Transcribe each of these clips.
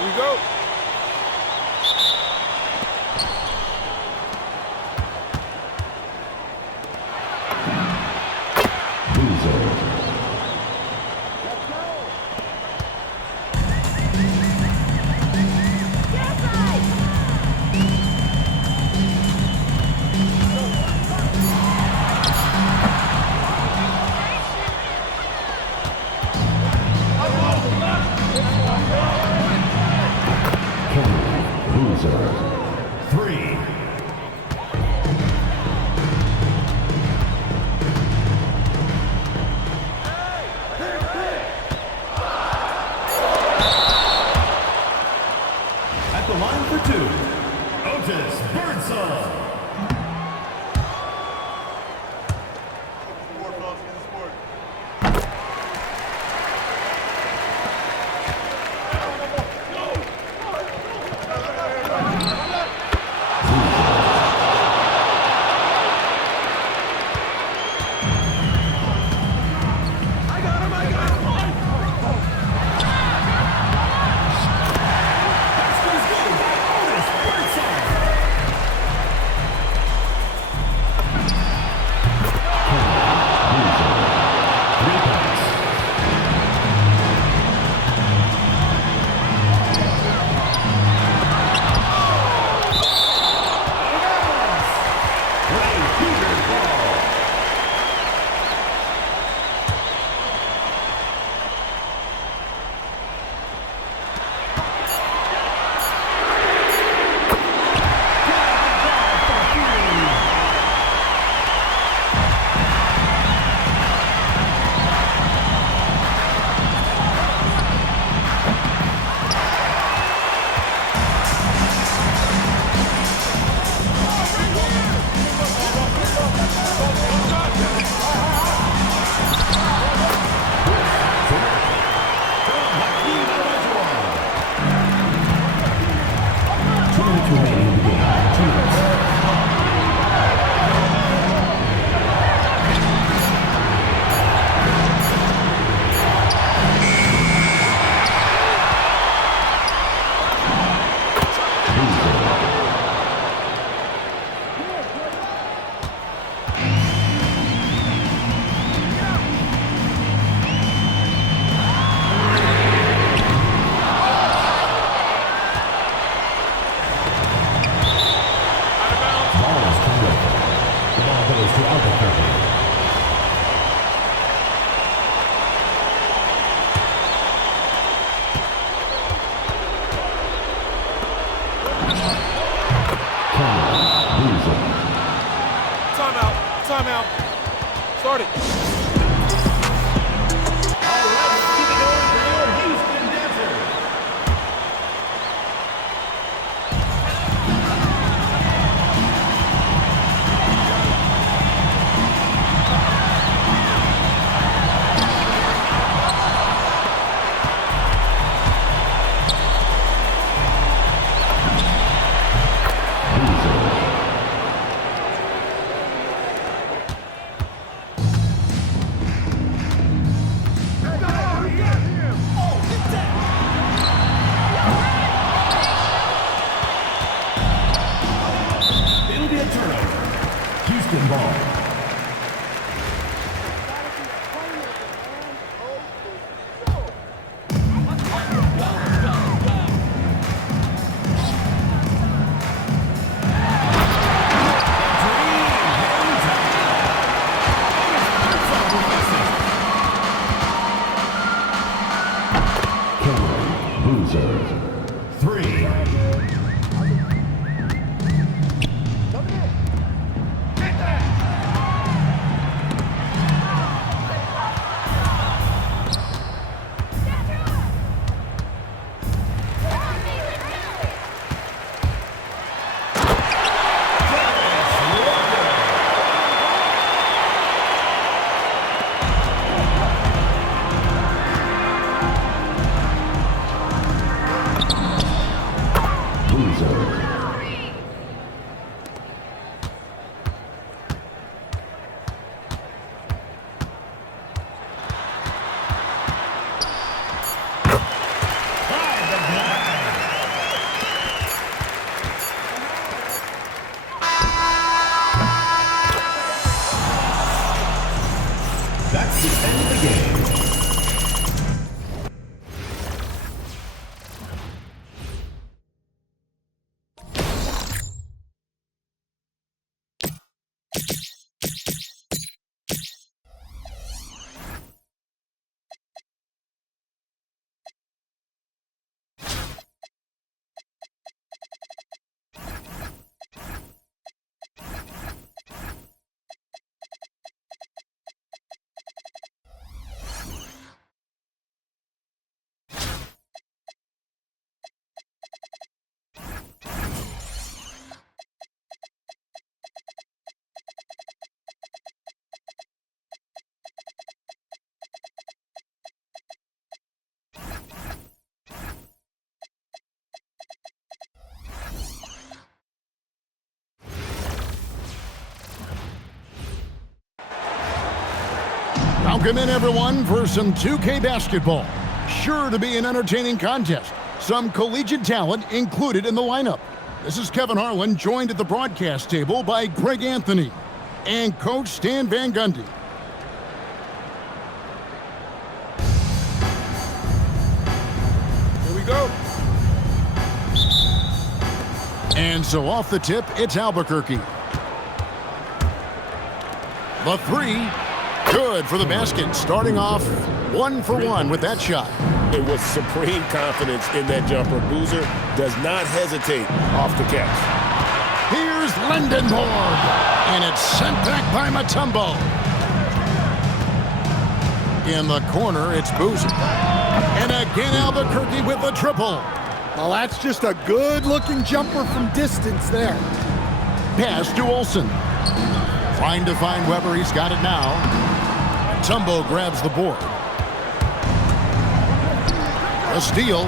Here we go. Timeout. Start it. All right, let's keep it going for your Houston Dancers. Houston ball. Welcome in, everyone, for some 2K basketball. Sure to be an entertaining contest. Some collegiate talent included in the lineup. This is Kevin Harlan, joined at the broadcast table by Greg Anthony and Coach Stan Van Gundy. Here we go. And so off the tip, it's Albuquerque. The three, good for the basket. Starting off 1 for 1 with that shot. It was supreme confidence in that jumper. Boozer does not hesitate off the catch. Here's Lindenborg, and it's sent back by Mutombo. In the corner, it's Boozer. And again, Albuquerque with the triple. Well, that's just a good-looking jumper from distance there. Pass to Olsen. Trying to find Weber. He's got it now. Mutombo grabs the board. A steal.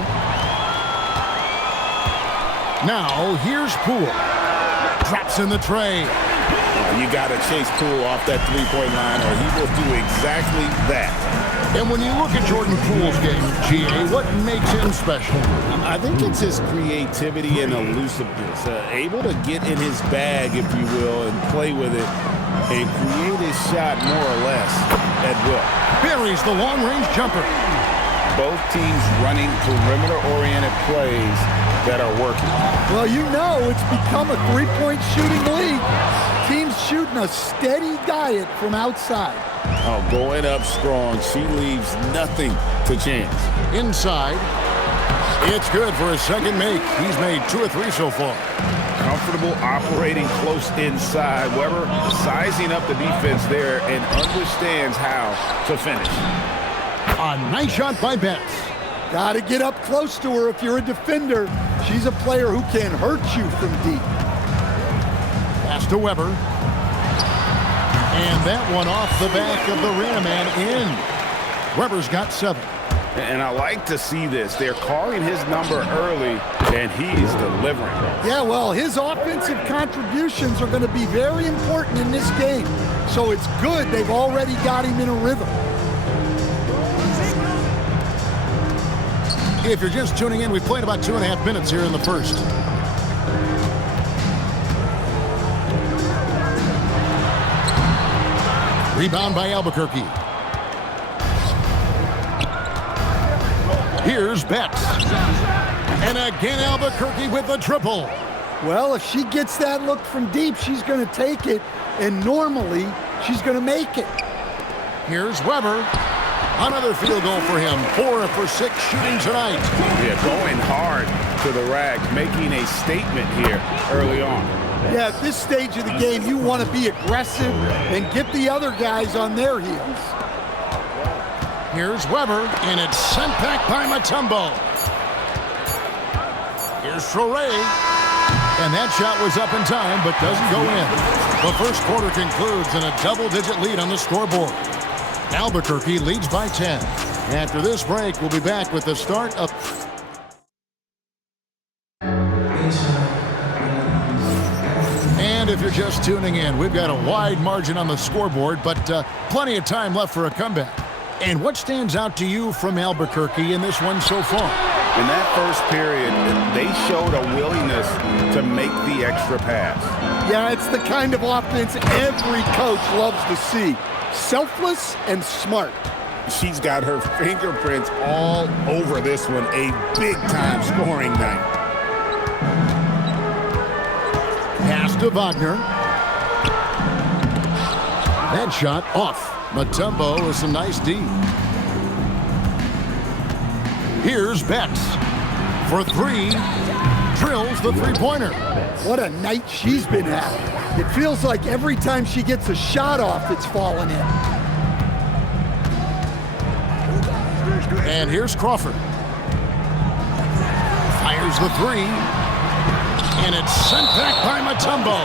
Now, here's Poole. Drops in the tray. You got to chase Poole off that three-point line, or he will do exactly that. And when you look at Jordan Poole's game, GA, what makes him special? I think it's his creativity and elusiveness. Able to get in his bag, if you will, and play with it and create his shot more or less at will. Buries the long-range jumper. Both teams running perimeter-oriented plays that are working. Well, you know it's become a three-point shooting league. Teams shooting a steady diet from outside. Oh, going up strong. She leaves nothing to chance. Inside. It's good for a second make. He's made 2 or 3 so far. Comfortable operating close inside. Weber sizing up the defense there and understands how to finish. A nice shot by Betts. Got to get up close to her if you're a defender. She's a player who can hurt you from deep. Pass to Weber. And that one off the back of the rim and in. Weber's got 7. And I like to see this. They're calling his number early, and he's delivering. Yeah, well, his offensive contributions are going to be very important in this game. So it's good they've already got him in a rhythm. If you're just tuning in, we've played about 2.5 minutes here in the first. Rebound by Albuquerque. Here's Betts. And again, Albuquerque with the triple. Well, if she gets that look from deep, she's going to take it, and normally she's going to make it. Here's Weber. Another field goal for him. 4 for 6 shooting tonight. Yeah, going hard to the rack, making a statement here early on. Yeah, at this stage of the game, you want to be aggressive and get the other guys on their heels. Here's Weber, and it's sent back by Mutombo. Here's Traore, and that shot was up in time, but doesn't go in. The first quarter concludes in a double-digit lead on the scoreboard. Albuquerque leads by 10. After this break, we'll be back with the start of... And if you're just tuning in, we've got a wide margin on the scoreboard, but plenty of time left for a comeback. And what stands out to you from Albuquerque in this one so far? In that first period, they showed a willingness to make the extra pass. Yeah, it's the kind of offense every coach loves to see. Selfless and smart. She's got her fingerprints all over this one. A big-time scoring night. Pass to Wagner. That shot off. Mutombo with some nice D. Here's Betts for 3. Drills the three-pointer. What a night she's been having. It feels like every time she gets a shot off, it's falling in. And here's Crawford. Fires the 3. And it's sent back by Mutombo.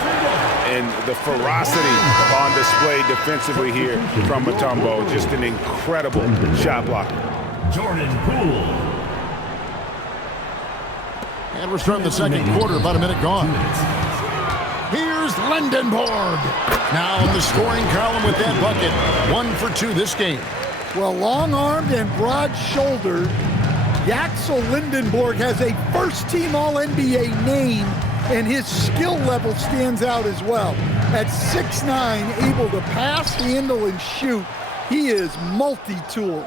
And the ferocity on display defensively here from Mutombo. Just an incredible shot blocker. Jordan Poole. And we're starting the second quarter, about a minute gone. Here's Lindenborg. Now in the scoring column with that bucket. 1 for 2 this game. Well, long-armed and broad-shouldered, Axel Lindenborg has a first-team All-NBA name, and his skill level stands out as well. At 6'9", able to pass, handle, and shoot, he is multi-tool.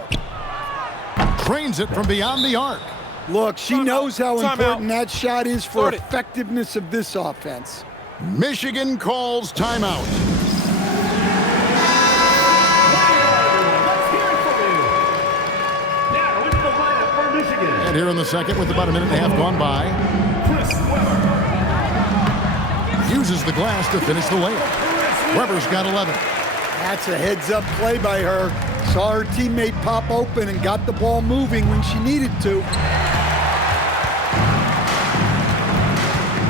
Trains it from beyond the arc. Look, she knows how important that shot is for Start it. effectiveness of this offense. Michigan calls timeout. Now into the lineup for Michigan. And here in the second with about a minute and a half gone by. Uses the glass to finish the layup. Weber's got 11. That's a heads-up play by her. Saw her teammate pop open and got the ball moving when she needed to.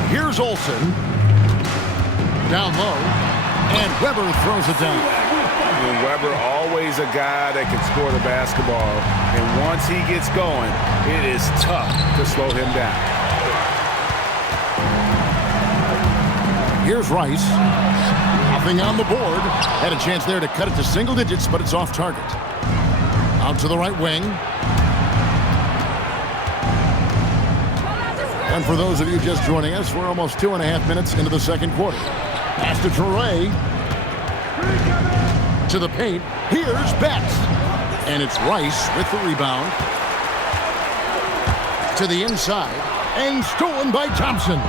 Here's Olsen. Down low. And Weber throws it down. And Weber, always a guy that can score the basketball. And once he gets going, it is tough to slow him down. Here's Rice. Nothing on the board. Had a chance there to cut it to single digits, but it's off target. Out to the right wing. And for those of you just joining us, we're almost 2.5 minutes into the second quarter. Pass to Toure. To the paint. Here's Betts. And it's Rice with the rebound. To the inside. And stolen by Thompson.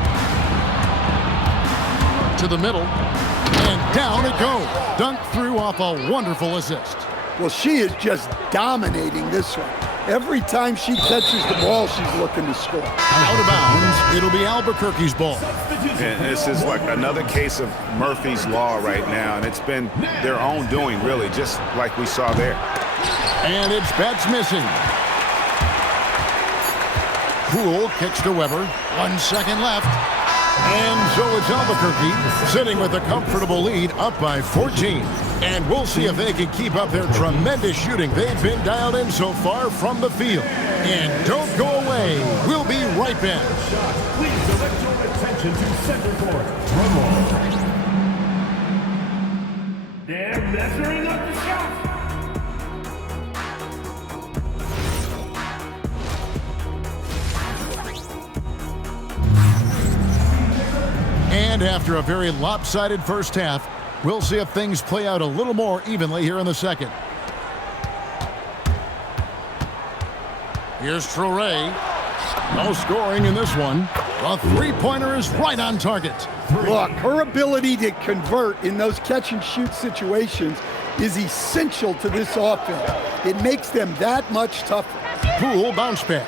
To the middle. And down it goes. Dunked through off a wonderful assist. Well, she is just dominating this one. Every time she catches the ball, she's looking to score. Out of bounds. It'll be Albuquerque's ball. And this is like another case of Murphy's Law right now. And it's been their own doing, really, just like we saw there. And it's Betts missing. Poole kicks to Weber. 1 second left. And so it's Albuquerque sitting with a comfortable lead, up by 14. And we'll see if they can keep up their tremendous shooting. They've been dialed in so far from the field. And don't go away. We'll be right back. Please direct your attention to center court. Drum roll. They're measuring up the shot. And after a very lopsided first half, we'll see if things play out a little more evenly here in the second. Here's Toure. No scoring in this one. A three-pointer is right on target. Look, her ability to convert in those catch-and-shoot situations is essential to this offense. It makes them that much tougher. Poole bounce pass.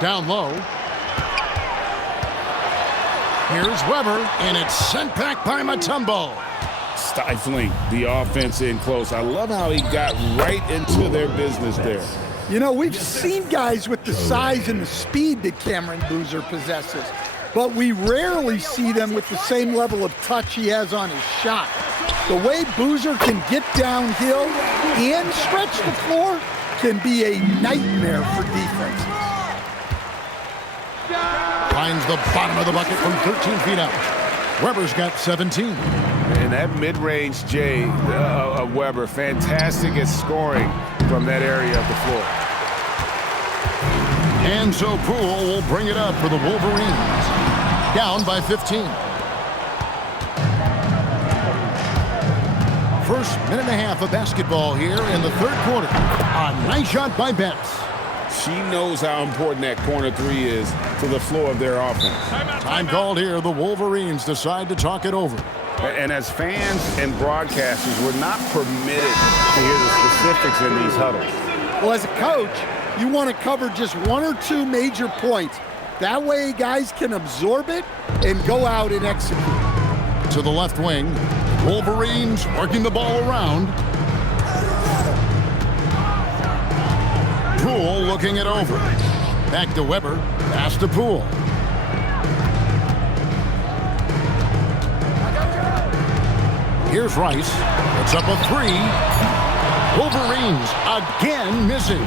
Down low. Here's Weber, and it's sent back by Mutombo. Stifling the offense in close. I love how he got right into their business there. You know, we've seen guys with the size and the speed that Cameron Boozer possesses, but we rarely see them with the same level of touch he has on his shot. The way Boozer can get downhill and stretch the floor can be a nightmare for defenses. Finds the bottom of the bucket from 13 feet out. Weber's got 17. And that mid-range J of Weber, fantastic at scoring from that area of the floor. And so Poole will bring it up for the Wolverines. Down by 15. First minute and a half of basketball here in the third quarter. A nice shot by Betts. She knows how important that corner three is to the flow of their offense. Time called here. The Wolverines decide to talk it over. And as fans and broadcasters, we're not permitted to hear the specifics in these huddles. Well, as a coach, you want to cover just one or two major points. That way guys can absorb it and go out and execute. To the left wing. Wolverines working the ball around. Poole looking it over. Back to Weber. Pass to Poole. Here's Rice. Puts up a three. Wolverines again missing.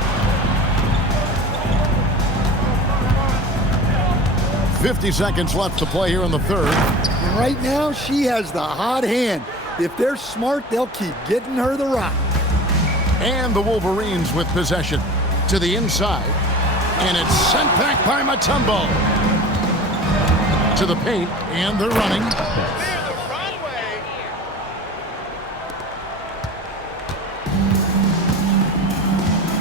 50 seconds left to play here in the third. And right now, she has the hot hand. If they're smart, they'll keep getting her the rock. And the Wolverines with possession to the inside. And it's sent back by Mutombo. To the paint, and they're running.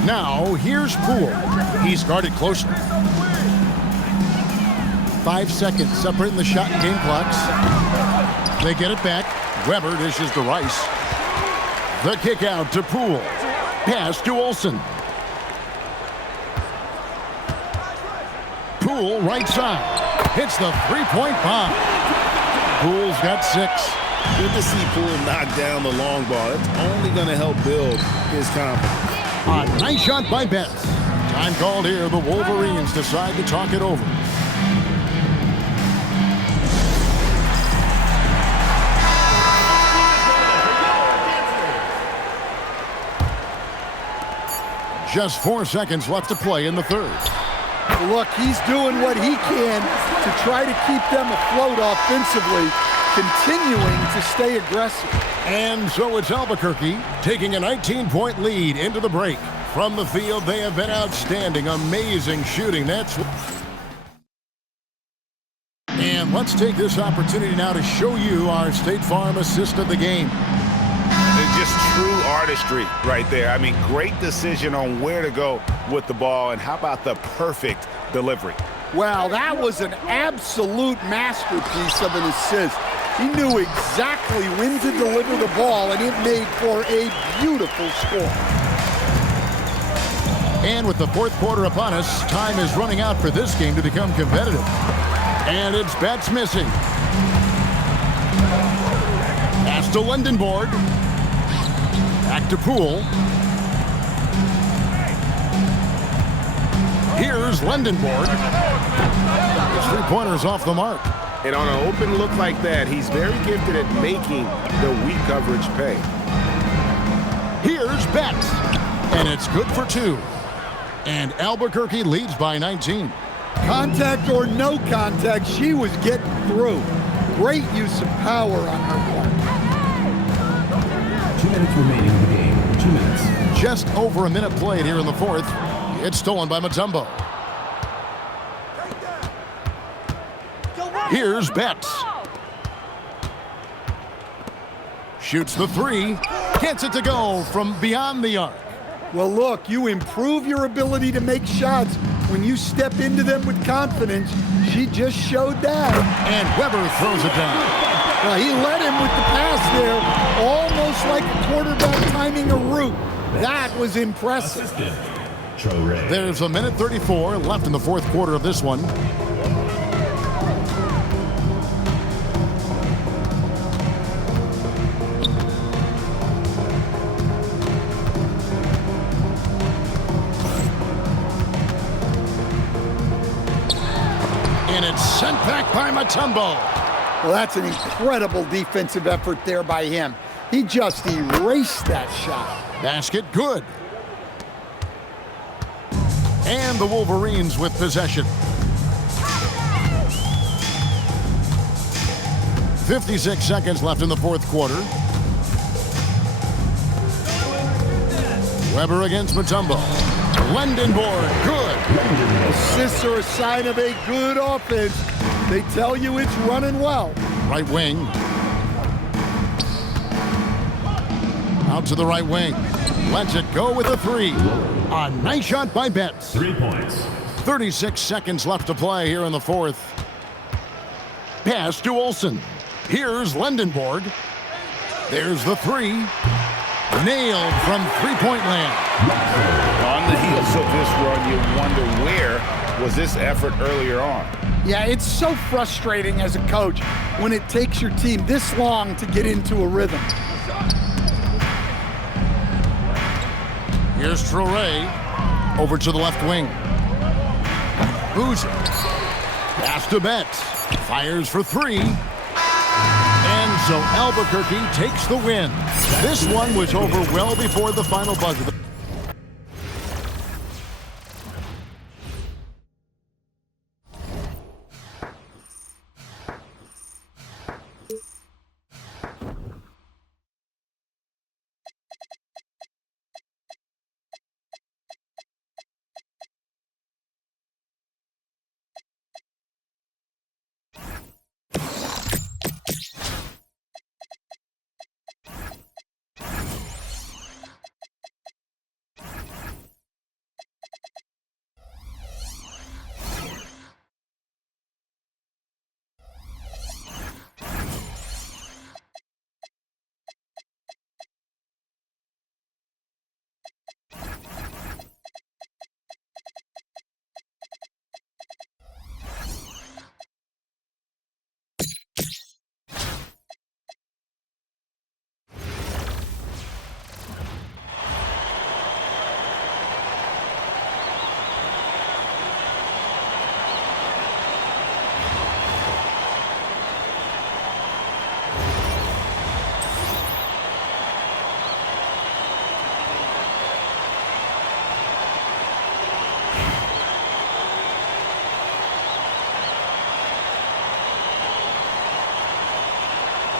Now, here's Poole. He's guarded closely. 5 seconds separating the shot and game clocks. They get it back. Weber dishes to Rice. The kick out to Poole. Pass to Olsen. Poole right side. Hits the three-point bomb. Poole's got 6. Good to see Poole knock down the long ball. It's only going to help build his confidence. A nice shot by Betts. Time called here. The Wolverines decide to talk it over. Just 4 seconds left to play in the third. Look, he's doing what he can to try to keep them afloat offensively, continuing to stay aggressive. And so it's Albuquerque taking a 19-point lead into the break. From the field, they have been outstanding. Amazing shooting. And let's take this opportunity now to show you our State Farm assist of the game. It's just true artistry right there. I mean, great decision on where to go with the ball, and how about the perfect delivery? Well, that was an absolute masterpiece of an assist. He knew exactly when to deliver the ball, and it made for a beautiful score. And with the fourth quarter upon us, time is running out for this game to become competitive. And it's Betts missing. Pass to Lindenborg. Back to Poole. Here's Lindenborg. His three-pointer's off the mark. And on an open look like that, he's very gifted at making the weak coverage pay. Here's Betts. And it's good for 2. And Albuquerque leads by 19. Contact or no contact, she was getting through. Great use of power on her part. 2 minutes remaining in the game. 2 minutes. Just over a minute played here in the fourth. It's stolen by Mutombo. Here's Betts. Shoots the 3. Gets it to go from beyond the arc. Well, look, you improve your ability to make shots when you step into them with confidence. She just showed that. And Weber throws it down. Now, he led him with the pass there, almost like a quarterback timing a route. That was impressive. There's a minute 34 left in the fourth quarter of this one. And it's sent back by Mutombo. Well, that's an incredible defensive effort there by him. He just erased that shot. Basket good. And the Wolverines with possession. 56 seconds left in the fourth quarter. Weber against Mutombo. Lindenborg, good. Assists are a sign of a good offense. They tell you it's running well. Right wing. Out to the right wing. Lets it go with a 3. A nice shot by Betts. 3 points. 36 seconds left to play here in the fourth. Pass to Olsen. Here's Lindenborg. There's the 3. Nailed from three-point land. On the heels of this run, you wonder where was this effort earlier on? Yeah, it's so frustrating as a coach when it takes your team this long to get into a rhythm. Here's Traoré. Over to the left wing. Boozer. Pass to Betts. Fires for 3. And So Albuquerque takes the win. This one was over well before the final buzzer.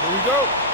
Here we go.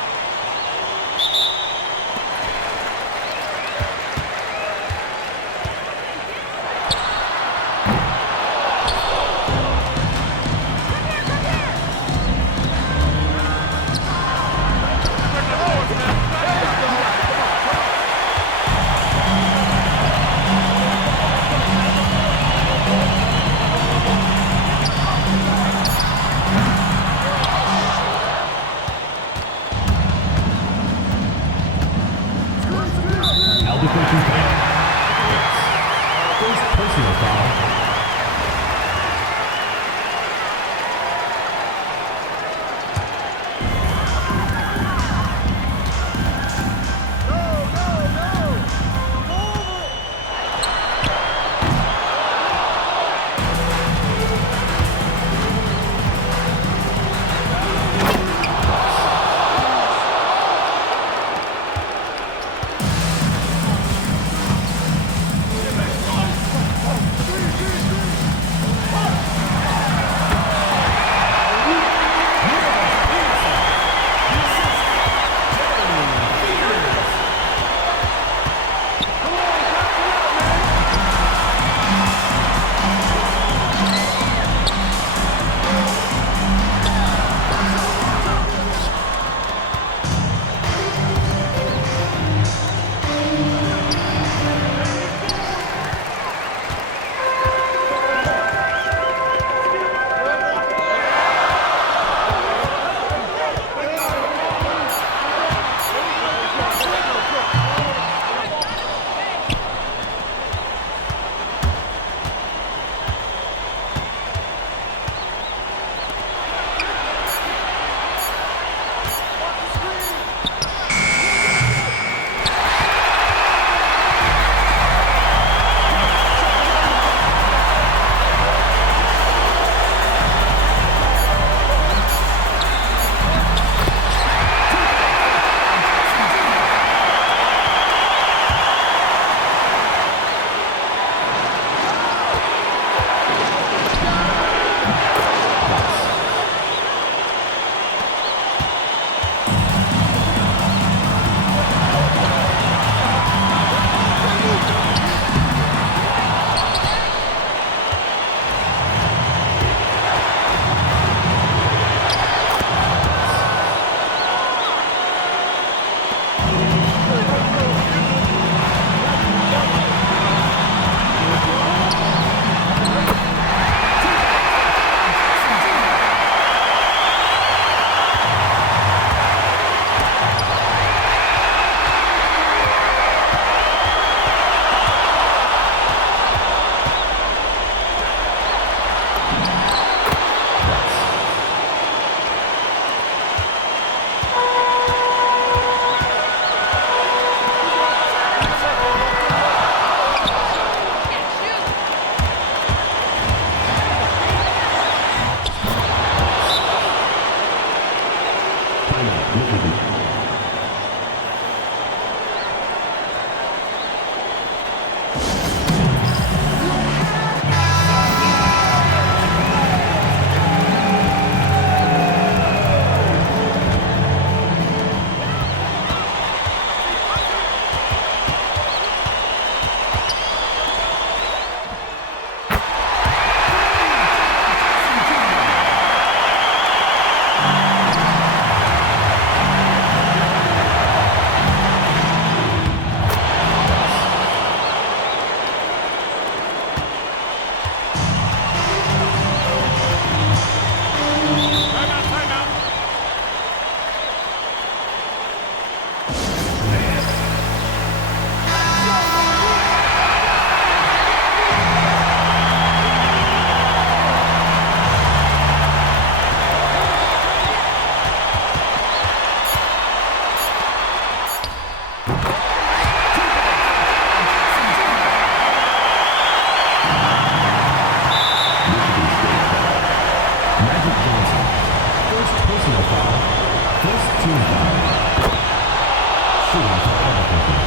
shooting for Albuquerque.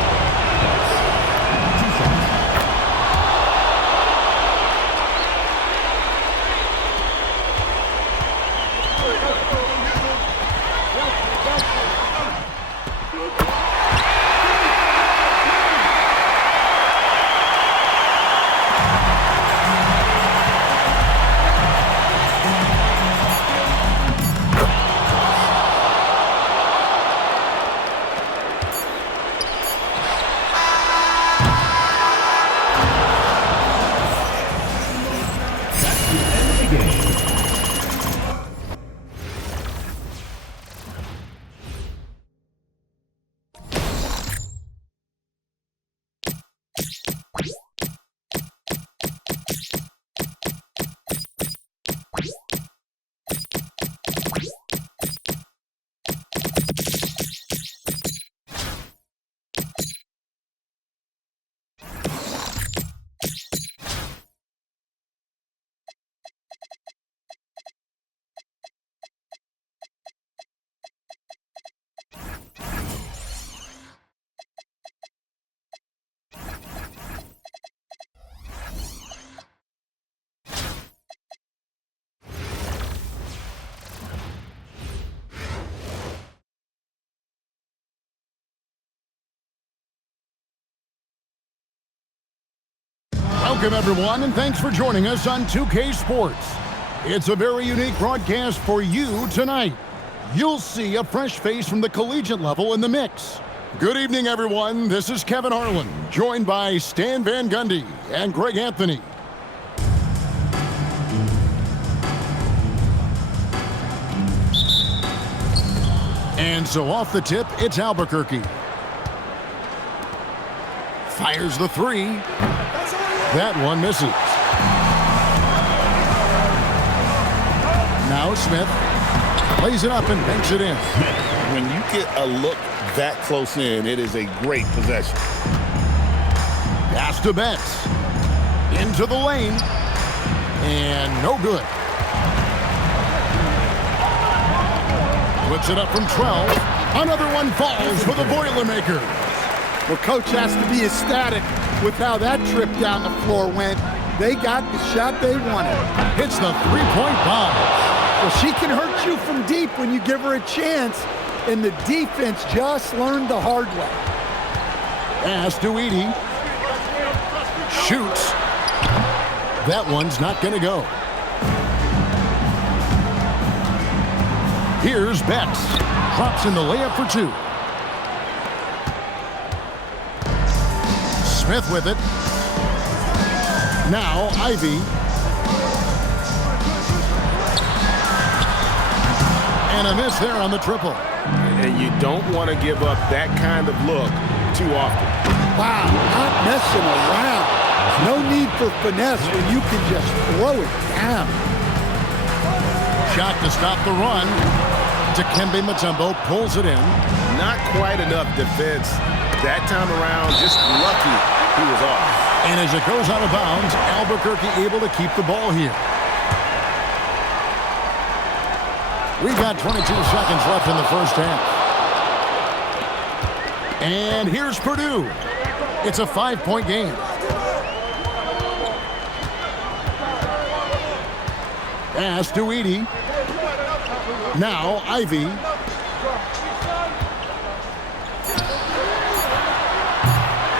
2 shots. Welcome, everyone, and thanks for joining us on 2K Sports. It's a very unique broadcast for you tonight. You'll see a fresh face from the collegiate level in the mix. Good evening, everyone. This is Kevin Harlan, joined by Stan Van Gundy and Greg Anthony. And so off the tip, it's Albuquerque. Fires the 3. That one misses. Now Smith plays it up and banks it in. When you get a look that close in, it is a great possession. Pass to Betts. Into the lane. And no good. Puts it up from 12. Another one falls for the Boilermakers. Well, coach has to be ecstatic with how that trip down the floor went. They got the shot they wanted. Hits the three-point bomb. Well, she can hurt you from deep when you give her a chance, and the defense just learned the hard way. Pass to Edie. Shoots. That one's not going to go. Here's Betts. Drops in the layup for 2. Smith with it. Now Ivy. And a miss there on the triple. And you don't want to give up that kind of look too often. Wow, not messing around. No need for finesse when you can just throw it down. Shot to stop the run. Dikembe Mutombo pulls it in. Not quite enough defense that time around. Just lucky he was off. And as it goes out of bounds, Albuquerque able to keep the ball here. We've got 22 seconds left in the first half. And here's Purdue. It's a 5-point game. Pass to Edie. Now Ivy.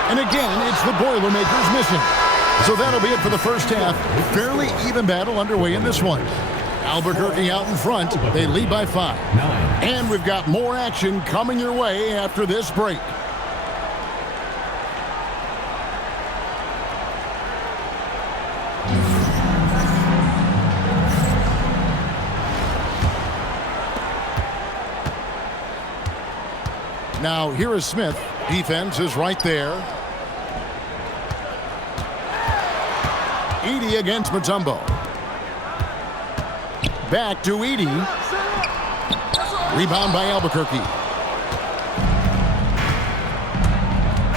And again, it's the Boilermakers mission. So that'll be it for the first half. Fairly even battle underway in this one. Albuquerque out in front. They lead by 5. And we've got more action coming your way after this break. Now here is Smith. Defense is right there. Edie against Mutombo. Back to Edie. Rebound by Albuquerque.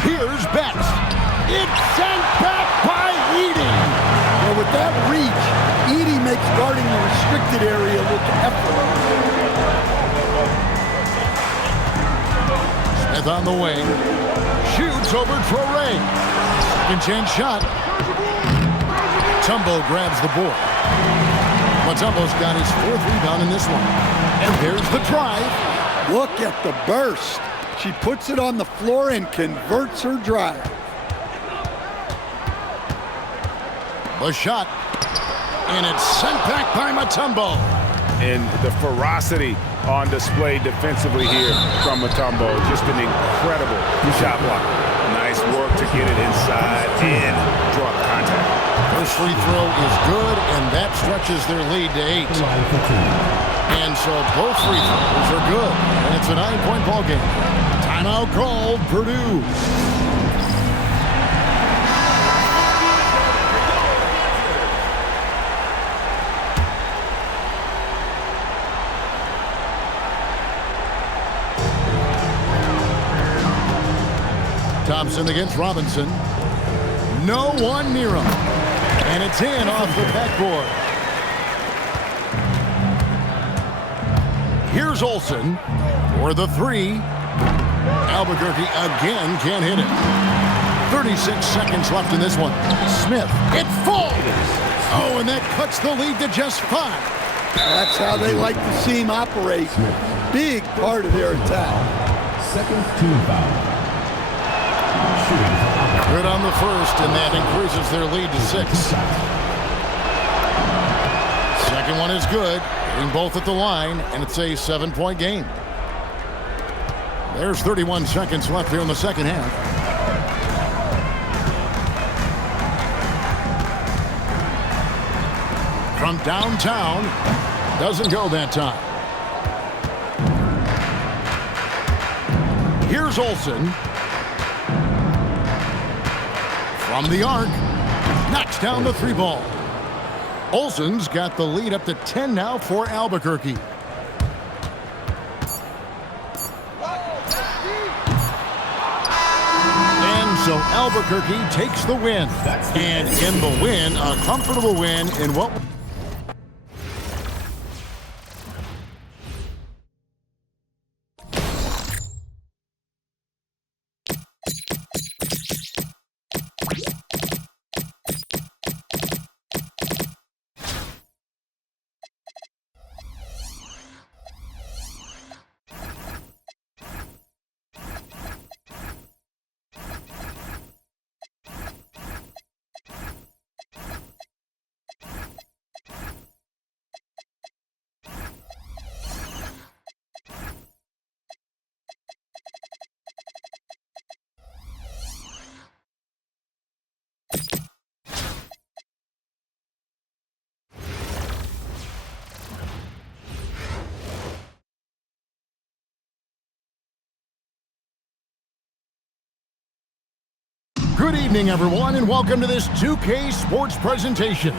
Here's Betts. It's sent back by Edie. Well, with that reach, Edie makes guarding the restricted area look effortless. Smith on the wing. Shoots over Traore. Second chance shot. Mutombo grabs the board. Mutombo's got his 4th rebound in this one. And there's the drive. Look at the burst. She puts it on the floor and converts her drive. The shot. And it's sent back by Mutombo. And the ferocity on display defensively here from Mutombo. Just an incredible shot block. Nice work to get it inside and draw contact. First free throw is good, and that stretches their lead to 8. And so both free throws are good, and it's a 9-point ball game. Timeout called, Purdue. Thompson against Robinson. No one near him. And it's in off the backboard. Here's Olsen for the 3. Albuquerque again can't hit it. 36 seconds left in this one. Smith, it falls. Oh, and that cuts the lead to just 5. That's how they like to see him operate. Big part of their attack. Second team foul. Good on the first, and that increases their lead to 6. Second one is good, hitting both at the line, and it's a 7-point game. There's 31 seconds left here in the second half. From downtown, doesn't go that time. Here's Olsen. From the arc, knocks down the 3 ball. Olsen's got the lead up to 10 now for Albuquerque. And so Albuquerque takes the win. And in the win, a comfortable win in what... Good evening, everyone, and welcome to this 2K Sports presentation.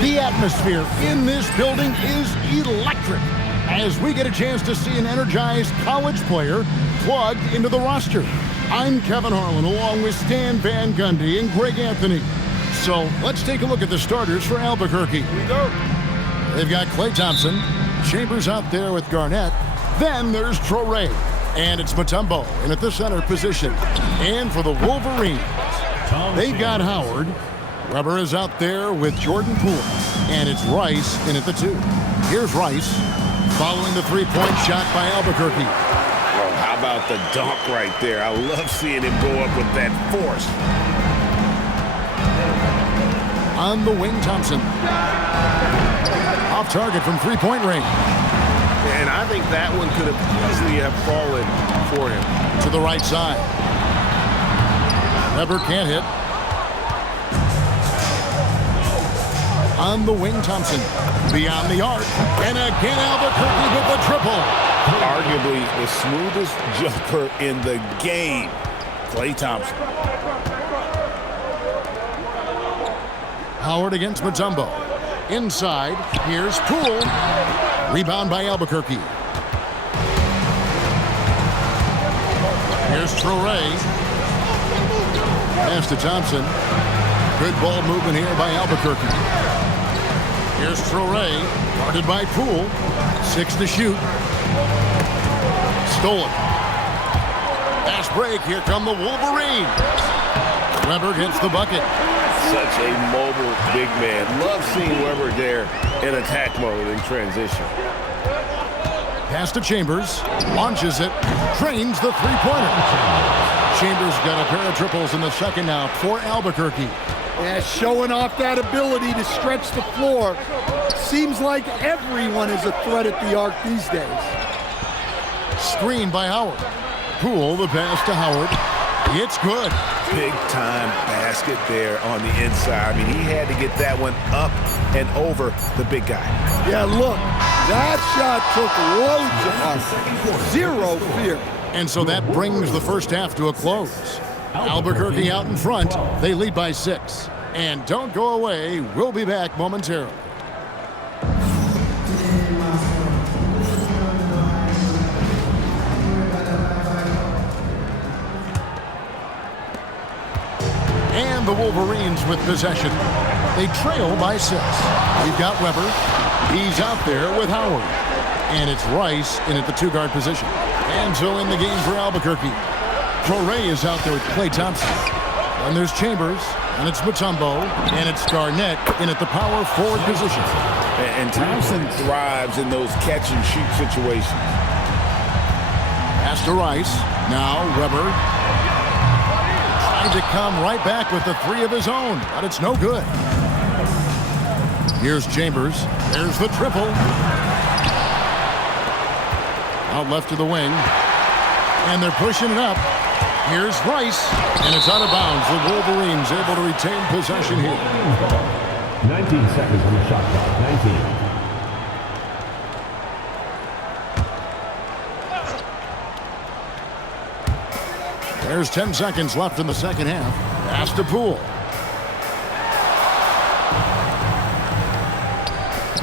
The atmosphere in this building is electric as we get a chance to see an energized college player plugged into the roster. I'm Kevin Harlan, along with Stan Van Gundy and Greg Anthony. So let's take a look at the starters for Albuquerque. Here we go. They've got Klay Thompson, Chambers out there with Garnett. Then there's Traore, and it's Mutombo in at the center position. And for the Wolverines, they've got Howard. Weber is out there with Jordan Poole, and it's Rice in at the 2. Here's Rice following the 3-point shot by Albuquerque. Well, how about the dunk right there? I love seeing him go up with that force. On the wing, Thompson. Off target from 3-point range. And I think that one could have easily have fallen for him. To the right side. Weber can't hit. On the wing, Thompson. Beyond the arc. And again, Albuquerque with the triple. Arguably the smoothest jumper in the game. Klay Thompson. Howard against Mutombo. Inside, here's Poole. Rebound by Albuquerque. Here's Traore. Pass to Thompson. Good ball movement here by Albuquerque. Here's Traore, guarded by Poole. 6 to shoot. Stolen. Pass break. Here come the Wolverines. Weber gets the bucket. Such a mobile big man. Love seeing Weber there in attack mode in transition. Pass to Chambers. Launches it. Drains the three-pointer. Chambers got a pair of triples in the second half for Albuquerque. Yeah, showing off that ability to stretch the floor. Seems like everyone is a threat at the arc these days. Screen by Howard. Poole, the pass to Howard. It's good. Big time basket there on the inside. I mean, he had to get that one up and over the big guy. Yeah, look, that shot took loads of us. Zero fear. And so that brings the first half to a close. Albuquerque out in front. They lead by 6. And don't go away. We'll be back momentarily. And the Wolverines with possession. They trail by 6. We've got Weber. He's out there with Howard. And it's Rice in at the 2-guard position. And so in the game for Albuquerque. Torrey is out there with Klay Thompson. And there's Chambers. And it's Mutombo. And it's Garnett in at the power forward position. And Thompson thrives in those catch-and-shoot situations. Pass to Rice. Now Weber. Trying to come right back with the 3 of his own. But it's no good. Here's Chambers. There's the triple. Out left to the wing. And they're pushing it up. Here's Rice. And it's out of bounds. The Wolverines able to retain possession here. 19 seconds on the shot clock. 19. There's 10 seconds left in the second half. Pass to Poole.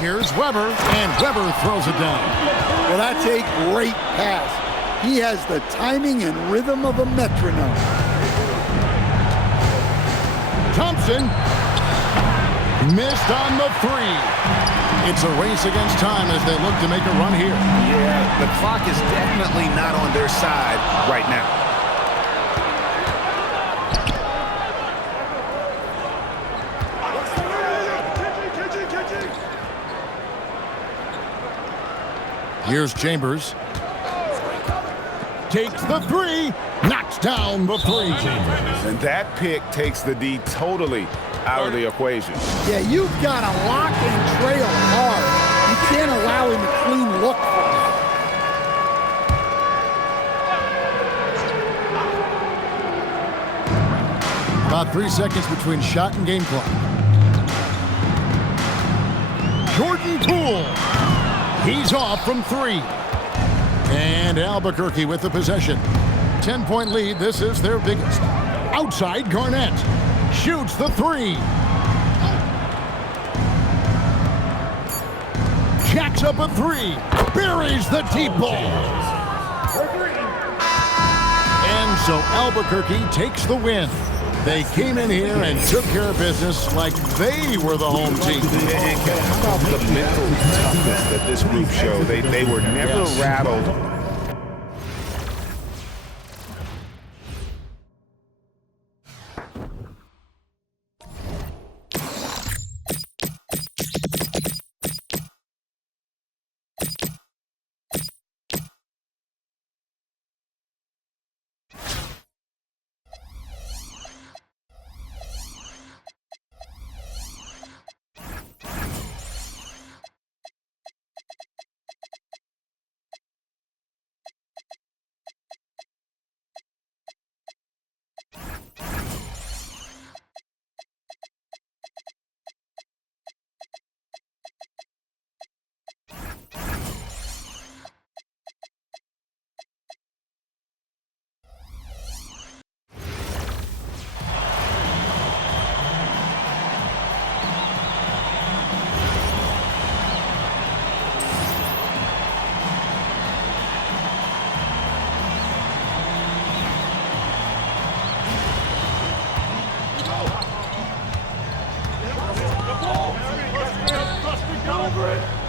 Here's Weber, and Weber throws it down. Well, that's a great pass. He has the timing and rhythm of a metronome. Thompson missed on the 3. It's a race against time as they look to make a run here. Yeah, the clock is definitely not on their side right now. Here's Chambers. Takes the 3. Knocks down the 3. And that pick takes the D totally out of the equation. Yeah, you've got to lock and trail hard. You can't allow him a clean look. About 3 seconds between shot and game clock. Jordan Poole. He's off from 3. And Albuquerque with the possession. 10-point lead. This is their biggest. Outside, Garnett. Shoots the 3. Jacks up a 3. Buries the deep ball. And so Albuquerque takes the win. They came in here and took care of business like they were the home team. And how about the mental toughness that this group showed? They were never rattled. Over it.